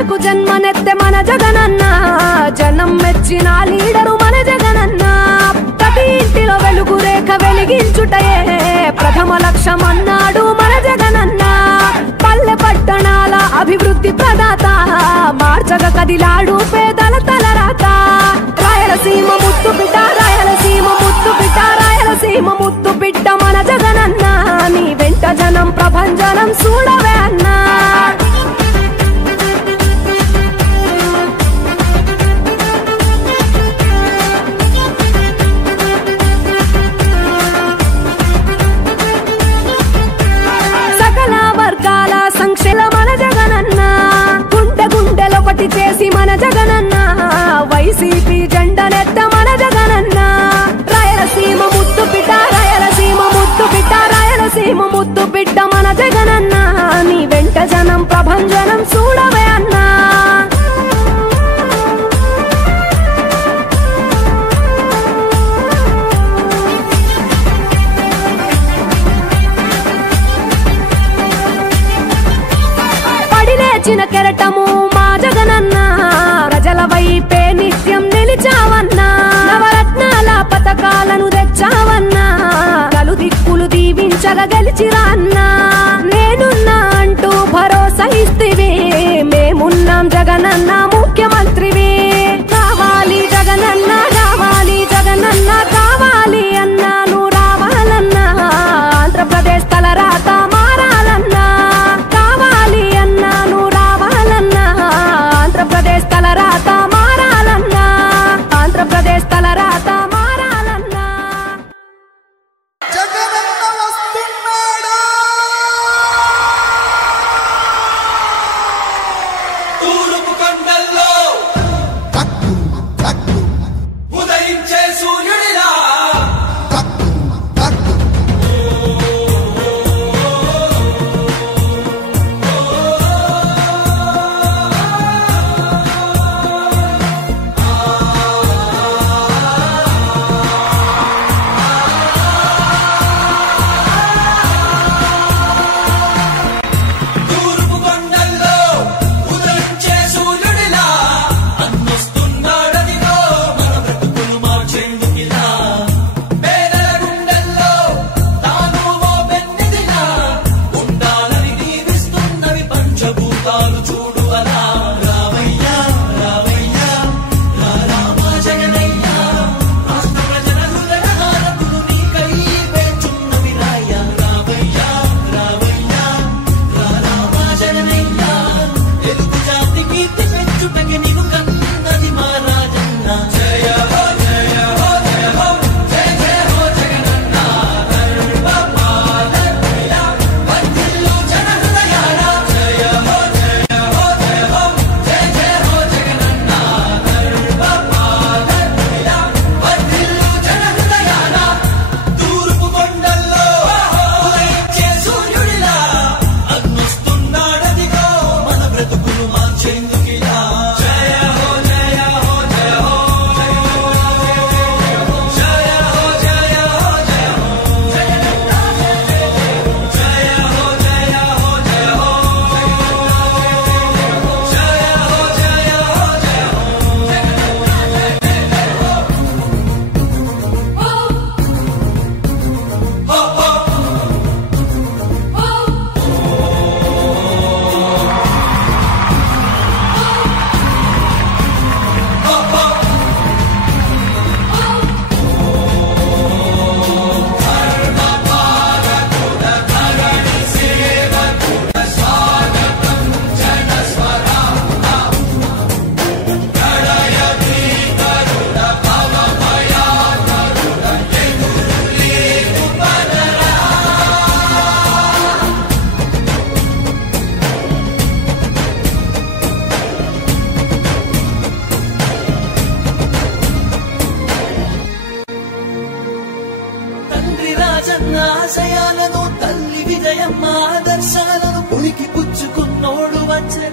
బిడ్డకు జన్మనెత్తే మన జగనన్న జనం మెచ్చిన లీడరు మన జగనన్న ప్రతి ఇంటిలో వెలుగు రేఖ వెలిగించుటయే ప్రథమ లక్ష్యం అన్నాడు మన జగనన్న పల్లె పట్టణాల అభివృద్ధి ప్రదాత మార్చగ కదిలాడు పేదల తలరాత రాయలసీమ ముద్దు బిడ్డ రాయలసీమ ముద్దు బిడ్డ రాయలసీమ ముద్దు బిడ్డ మన జగనన్న నీ వెంట జనం ప్రభంజనం చూడవే అన్నా చేసి మన జగనన్న వైసీపీ జెండనెత్త మన జగనన్న రాయలసీమ ముద్దు బిడ్డ రాయలసీమ ముద్దు బిడ్డ రాయలసీమ ముద్దు బిడ్డ మన జగనన్న నీ వెంట జనం ప్రభంజనం చూడవే అన్నా పడిలేచిన కెరటము జగనన్న ప్రజల వైపే నిత్యం నిలిచావన్నా నవరత్నాల పథకాలను తెచ్చావన్నా కలు దిక్కులు దీవించగా గెలిచిరా అన్నా నేనున్నా అంటూ భరోసా ఇస్తివి మేమున్నాం జగనన్న ముఖ్యమంత్రివి కావాలి జగనన్న కావాలి జగనన్న కావాలి అన్నా నువ్వు రావాలన్నా ఆంధ్రప్రదేశ్ తలరాత మారాలన్నా కావాలి అన్నా నువ్వు రావాలన్నా ఆంధ్రప్రదేశ్ తలరాత మారాలన్నా ఆంధ్రప్రదేశ్ తలరాత మారాలన్నా జగనన్న వస్తున్నాడు తూర్పు కొండల్లో ఉదయించే సూర్యుడిలా ఆశయాలను తల్లి విజయమ్మ ఆదర్శాలను పులికి పుచ్చుకున్నోడు వచ్చే